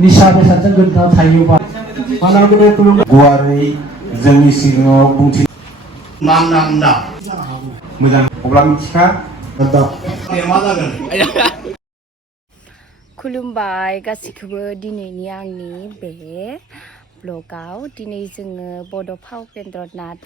निसा बेसादजों गोदोना थायोबा गुवारै जोंनि सिगाङाव बुंथि माननांदा मोजां अब्ला मिथिखा मा जागोन खुलुमबाय गासिखौबो दिनैनि आंनि बे ब्लगाव दिनै जोङो बड'फा उपेन्द्रनाथ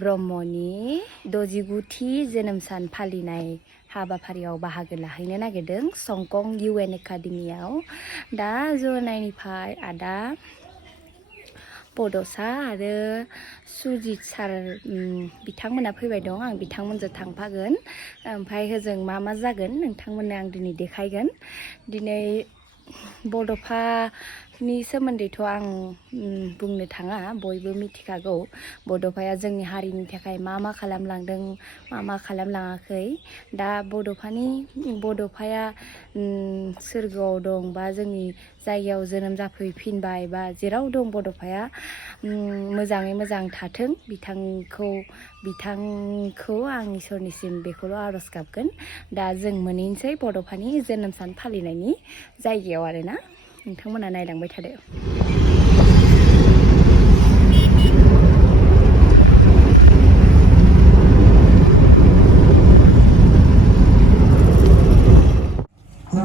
ब्रह्मनि 69थि जोनोम सान फालिनाय हाबाफारियाव बाहागो लाहैनो नागिरदों संकं UN एकाडेमियाव दा जनायनिफ्राय आदा बड'सा आरो सुजित सार बिथांमोना फैबाय दं आं बिथांमोनजों थांफागोन ओमफ्राय होजों मा जागोन नोंथांमोननो आं दिनै देखायगोन दिनै बड'फानि सोमोन्दैथ' आं बुंनो थाङा बयबो मिथिखागौ बड'फाया जोंनि हारिनि थाखाय मा खालामलांदों मा खालामलाङाखै दा बड'फाया सोरगोआव दं बा जोंनि जायगायाव जोनोम जाफैफिनबाय बा जेराव दं बड'फाया मोजाङै मोजां थाथों बिथांखौ आं इसोरनिसिम बेखौल' आर'ज गाबगोन दा जों मोनहैनोसै बड'फानि जोनोम सान फालिनायनि जायगायाव आरोना नोंथांमोना नायलांबाय थादो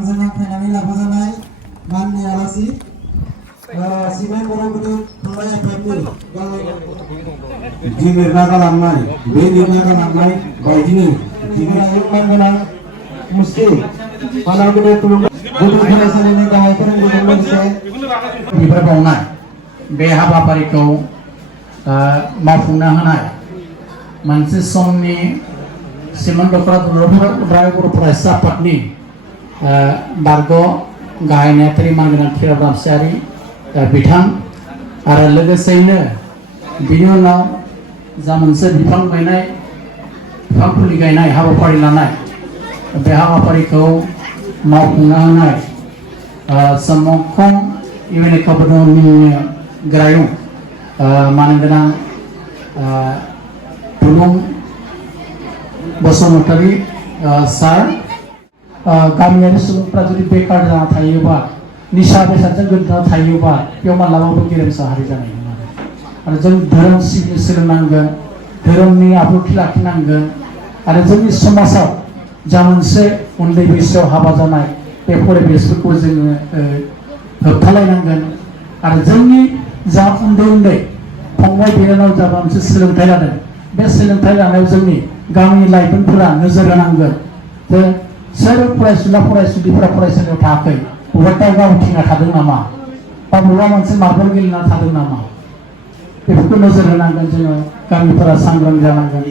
जोंहा फैनानै लाबोजानाय माननि आलासि सिमेन्ट बर'फोरनि थुनलाइ आफादनि जि लिरना गालांनाय बे लिरना गालांनाय बायदिनो मान गोनां मुस्ति मानावगिरि थुलुंगा गुदि फरायसालिनि गाहाय फोरोंगिरिजों लोगोसे बिबार बावनाय बे हाबाफारिखौ मावफुंना होनाय मोनसे समनि सिमेन्ट दख'रा बर' फरायसा आफादनि बारग' गाहाय नेहाथारि मानगोनां खिरा ब्रामसियारि बिथां आरो लोगोसेयैनो बिनि उनाव जा मोनसे बिफां फुलि गायनाय हाबाफारि लानाय बे हाबाफारिखौ मावफुंना होनाय समखं UN एकाडेमिनि ग्रायुं मानगोनां थुलुं बसुमतारी सार गामियारि सुबुंफ्रा जुदि बेकार जाना थायोबा निसा बेसादजों गोदोना थायोबा बेयाव मालाबाबो गेरेमसा हारि जानाय नङा आरो जों धोरोम सिबिनो सोलोंनांगोन धोरोमनि आब्रुथि लाखिनांगोन आरो जोंनि समाजाव जा मोनसे उन्दै बैसोआव हाबा जानाय बे परिबेसफोरखौ जोङो होबथालायनांगोन आरो जोंनि जा उन्दै फंबाय बिनानाव जा मोनसे सोलोंथाइ लादों बे सोलोंथाइ लानायाव जोंनि गामिनि लाइमोनफोरा नोजोर होनांगोन जे सोर फरायसुला फरायसुलिफोरा फरायसालियाव थायाखै बबेबा गावथिंना थादों नामा बा बबेबा मोनसे मार्बल गेलेना थादों नामा बेफोरखौ नोजोर होनांगोन जोङो गामिफोरा सांग्रां जानांगोन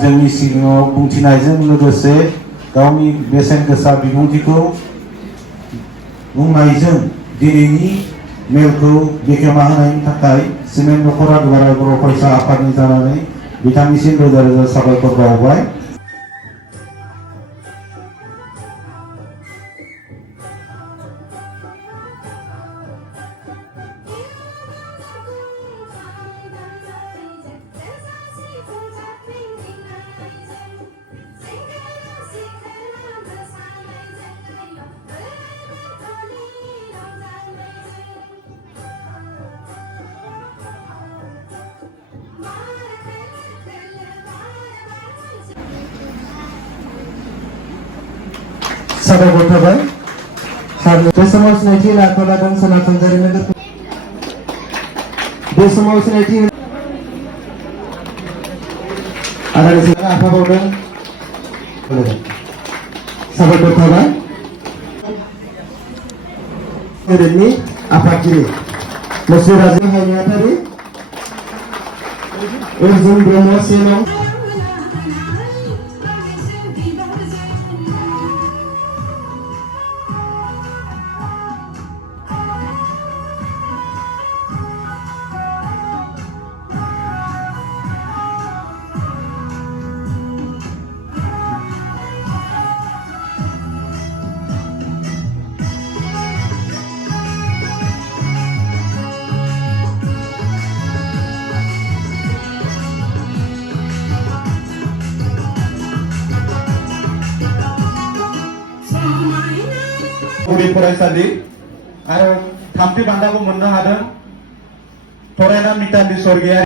जोंनि सिगाङाव बुंथिनायजों लोगोसे गावनि बेसेन गोसा बिबुंथिखौ बुंनायजों दिनैनि मेलखौ बेखेवना होनायनि थाखाय सिमेन्ट दख'रा दुलाराय बर' फरायसा आफादनि जानानै बिथांनिसिम रोजा रोजा साबायखर बावबाय साबायखर थाबाय सार बे समाव सिनायथि लाखौ लादों सनातन जारिमिन बे समाव सिनायथि आरो आफा बावदों साबायखर थाबाय गेदेरनि आफादगिरि मुस्रि राजु नेहाथारि अर्जुन ब्रह्म सेनं गुदि फरायसालि आरो थामथि बान्थाखौ मोननो हादों फरायना मिताली स्वर्गियारि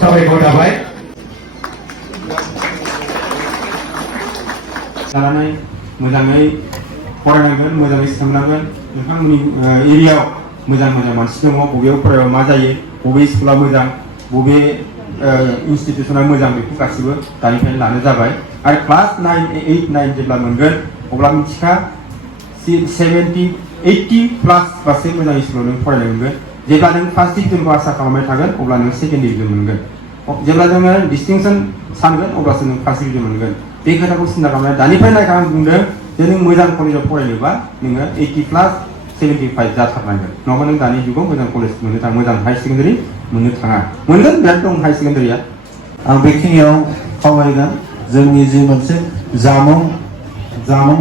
साबायखर थाबाय जानानै मोजाङै फरायनांगोन मोजाङै सोंनांगोन नोंथांमोननि एरियायाव मोजां मानसि दङ बबेयाव फरायबा मा जायो बबे स्कुला मोजां बबे इनस्टिटिउसना मोजां बेखौ गासिबो दानिफ्रायनो लानो जाबाय आरो क्लास 9, 8, 9 जेब्ला मोनगोन अब्ला मिथिखा 70-80+ बासो मोजां स्कुलाव नों फरायनो मोनगोन जेब्ला नों फार्स्ट डिभिजनखौ आसा खालामबाय थागोन अब्ला नों सेकेन्ड डिभिजन मोनगोन जेब्ला जोङो डिस्टिंसन सानगोन अब्लासो नों फार्स्ट डिभिजन मोनगोन बे खोथाखौ सिन्था खालामनानै दानिफ्राय नायखा आं बुंदों जे नों मोजां कलेजाव फरायनोबा नोङो 80+ 75 जाथारनांगोन नङाबा नों दानि जुगाव मोजां कलेज मोननो थाङा मोजां हाई सेकेन्डारि मोननो थाङा मोनगोन बिराद दं हाई सेकेन्डारिया आं बेखिनियाव खावलायगोन जोंनि जि मोनसे जामुं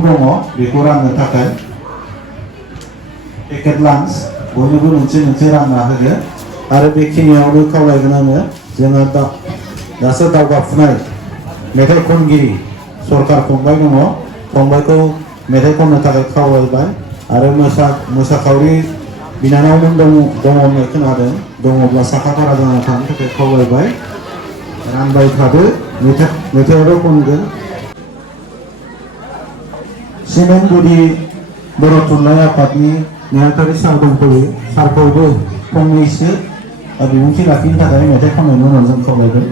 दङ बेखौ राननो थाखाय पेकेट लान्च बयनोबो मोनसे रानना होगोन आरो बेखिनियावनो खावलायगोन आङो जोङो दासो दावगाफुनाय मेथाइ खनगिरि सरकार फंबाय दङ फंबायखौ मेथाइ खननो थाखाय खावलायबाय आरो मोसाखावरि बिनानावमोन दङ होननाय खोनादों दङब्ला साखाफारा जाना थानो थाखाय खावलायबाय रानबाय थादो मेथाइआवल' खनगोन सिमेन्टगुदि बर' थुनलाइ आफादनि नेहाथारि सार दंफैयो सारखौबो फंनैसो बिबुंथि लाखिनो थाखाय मेथाइ खननायनि उनाव जों खावलायगोन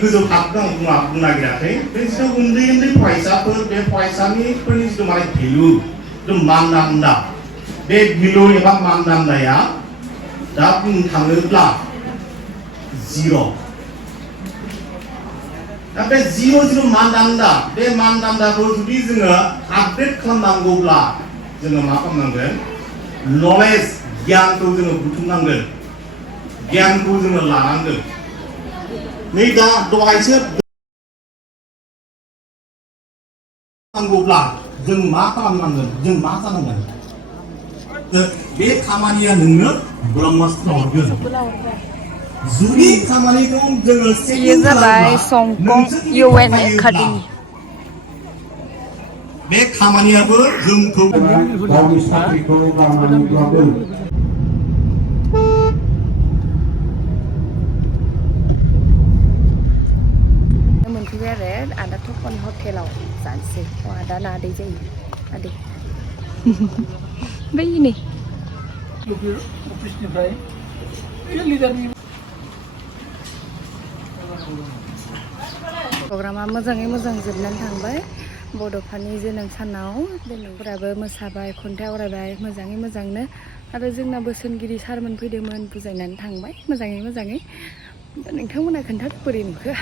गोजौ थाखो आं बुंनो नागिराखै बे जिथु उन्दै फरायसाफोर बे फरायसाफोरनि जिथु माने भेलु मानदान्दा बे भेलु एबा मानदान्दाया दा बुंनो थाङोब्ला 0 दा बे 0 मानदान्दा बे मानदान्दाखौ जुदि जोङो आपडेट खालामनांगौब्ला जोङो मा खालामनांगोन नलेज गियानखौ जोङो बुथुमनांगोन गियानखौ जोङो लानांगोन नै दा दहायसो नांगौब्ला जों मा खालामनांगोन जों मा जानांगोन बे खामानिया नोंनो ब्रह्मस्त्र हरगोन जुदि खामानिखौ जोङो ये जाबाय संकं UN एकाडेमी बे खामानियाबो जोंखौ गावनि साख्रिखौ गावनानैब्लाबो मोनफैबाय आरो आदा थखन हटेलाव जानोसै आदा नादै जायो आदै बै नै अफिसनिफ्राय लिडारनि प्रग्रामा मोजाङै मोजां जोबनानै थांबाय बड'फानि जोनोम सानाव जोंफोराबो मोसाबाय खन्थाइ आवरायबाय मोजाङै मोजांनो आरो जोंना बोसोनगिरि सारमोन फैदोंमोन बुजायनानै थांबाय मोजाङै नोंथांमोना खोन्थादो बोरै नुखो